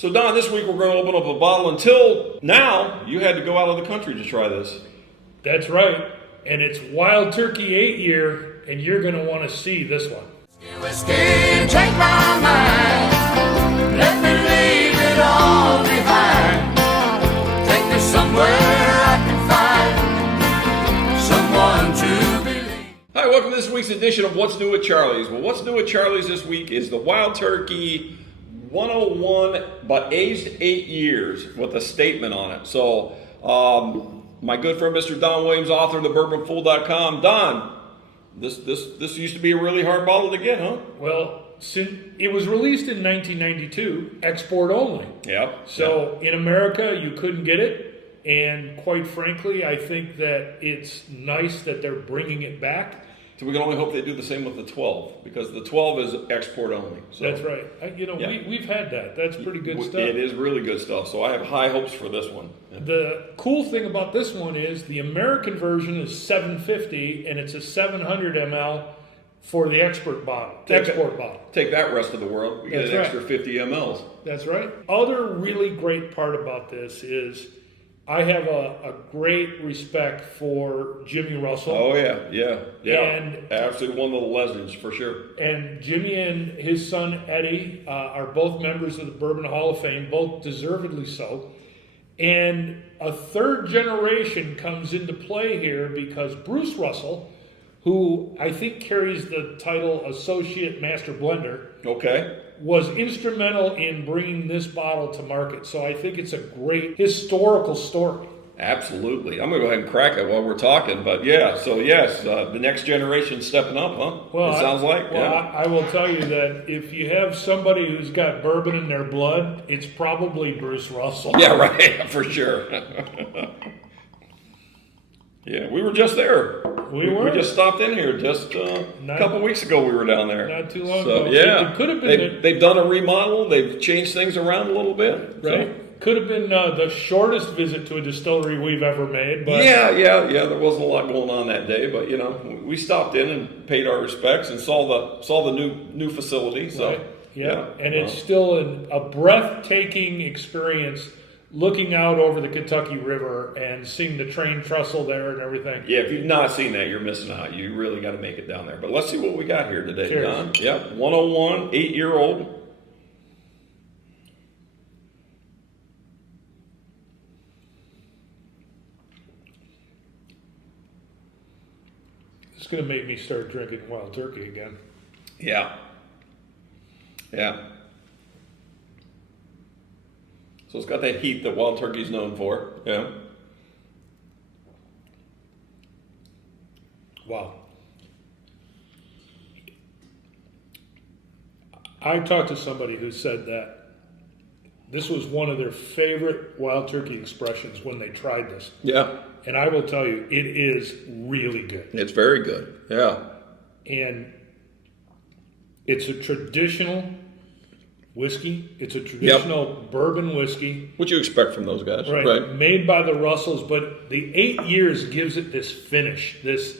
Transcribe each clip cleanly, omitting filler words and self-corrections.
So Don, this week we're going to open up a bottle. Until now, you had to go out of the country to try this. That's right. And it's Wild Turkey 8-year, and you're going to want to see this one. Whiskey, take my mind. Let me leave it all behind. Take me somewhere I can find someone to believe. Hi, welcome to this week's edition of What's New at Charlie's. Well, what's new at Charlie's this week is the Wild Turkey 101, but aged 8 years with a statement on it. So, my good friend Mr. Don Williams, author of the bourbonfool.com. Don, this used to be a really hard bottle to get, huh? Well, it was released in 1992, export only. Yep. So in America, you couldn't get it. And quite frankly, I think that it's nice that they're bringing it back. So we can only hope they do the same with the 12, because the 12 is export only. So, that's right. We've had that. That's pretty good stuff. It is really good stuff. So I have high hopes for this one. Yeah. The cool thing about this one is the American version is $750, and it's a 700 ml for the export bottle. Take that, rest of the world. We get an extra 50 mLs. That's right. Other really great part about this is I have a great respect for Jimmy Russell. Oh, yeah. And absolutely one of the legends, for sure. And Jimmy and his son, Eddie, are both members of the Bourbon Hall of Fame, both deservedly so. And a third generation comes into play here because Bruce Russell, who I think carries the title Associate Master Blender, was instrumental in bringing this bottle to market. So I think it's a great historical story. Absolutely. I'm going to go ahead and crack it while we're talking. But yes, the next generation's stepping up, huh? Well, it sounds like. I will tell you that if you have somebody who's got bourbon in their blood, it's probably Bruce Russell. Yeah, right, for sure. Yeah, we were just there. We just stopped in here just a couple weeks ago. We were down there. Not too long ago. Yeah, it could have been. They've done a remodel. They've changed things around a little bit. Right. So. Could have been the shortest visit to a distillery we've ever made. But yeah. There wasn't a lot going on that day, but we stopped in and paid our respects and saw the new facility. So right. Yeah, and it's still a breathtaking experience. Looking out over the Kentucky River and seeing the train trestle there and everything. Yeah, if you've not seen that, you're missing out. You really got to make it down there. But let's see what we got here today, Cheers. Don. Yep, 101, 8-year-old. It's going to make me start drinking Wild Turkey again. Yeah. So it's got that heat that Wild Turkey's known for. Yeah. Wow. I talked to somebody who said that this was one of their favorite Wild Turkey expressions when they tried this. Yeah. And I will tell you, it is really good. It's very good. Yeah. And it's a traditional whiskey. It's a traditional bourbon whiskey. What you expect from those guys. Right. Made by the Russells, but the 8 years gives it this finish, this,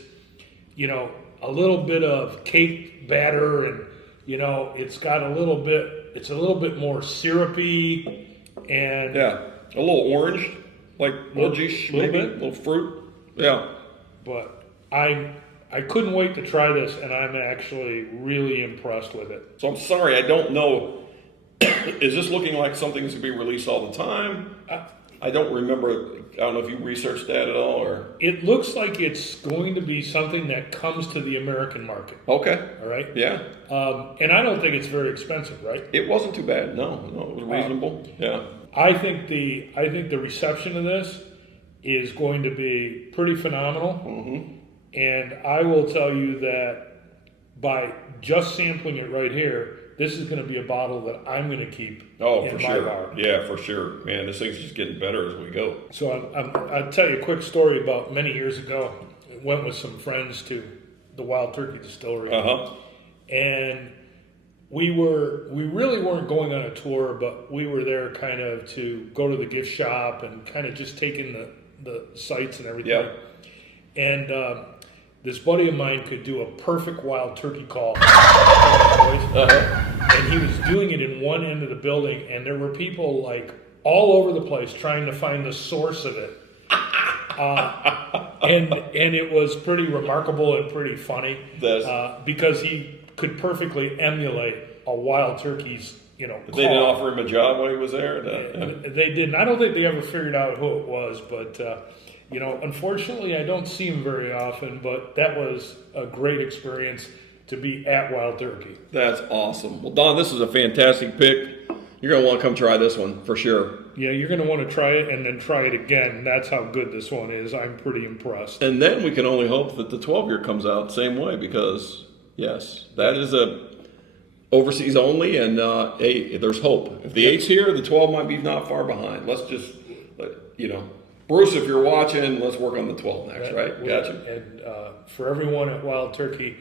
a little bit of cake batter, and, it's got it's a little bit more syrupy and. Yeah. A little orange, like orangey, maybe. A little fruit. Yeah. But I couldn't wait to try this, and I'm actually really impressed with it. So I'm sorry, I don't know. Is this looking like something that's going to be released all the time? I don't remember. I don't know if you researched that at all, or. It looks like it's going to be something that comes to the American market. Okay. All right. Yeah. And I don't think it's very expensive, right? It wasn't too bad. No, it was reasonable. Yeah. I think the reception of this is going to be pretty phenomenal. Mm-hmm. And I will tell you that by just sampling it right here, this is going to be a bottle that I'm going to keep in my bar. Yeah, for sure. Man, this thing's just getting better as we go. So I'll tell you a quick story about many years ago. I went with some friends to the Wild Turkey Distillery. Uh-huh. And we really weren't going on a tour, but we were there kind of to go to the gift shop and kind of just take in the sights and everything. Yeah. And this buddy of mine could do a perfect Wild Turkey call. Uh-huh. and he was doing it in one end of the building, and there were people like all over the place trying to find the source of it. And it was pretty remarkable and pretty funny because he could perfectly emulate a wild turkey's, They didn't offer him a job while he was there? They didn't. I don't think they ever figured out who it was, but unfortunately, I don't see him very often. But that was a great experience to be at Wild Turkey. That's awesome. Well, Don, this is a fantastic pick. You're going to want to come try this one for sure. Yeah, you're going to want to try it and then try it again. That's how good this one is. I'm pretty impressed. And then we can only hope that the 12-year comes out the same way because, yes, that is a overseas only, and hey, there's hope. If the 8's here, the 12 might be not far behind. Let's just, Bruce, if you're watching, let's work on the 12 next, right? Gotcha. And for everyone at Wild Turkey,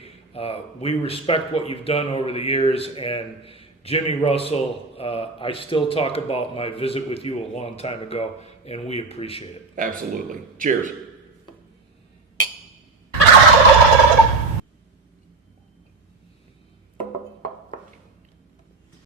we respect what you've done over the years, and Jimmy Russell, I still talk about my visit with you a long time ago, and we appreciate it. Absolutely. Cheers.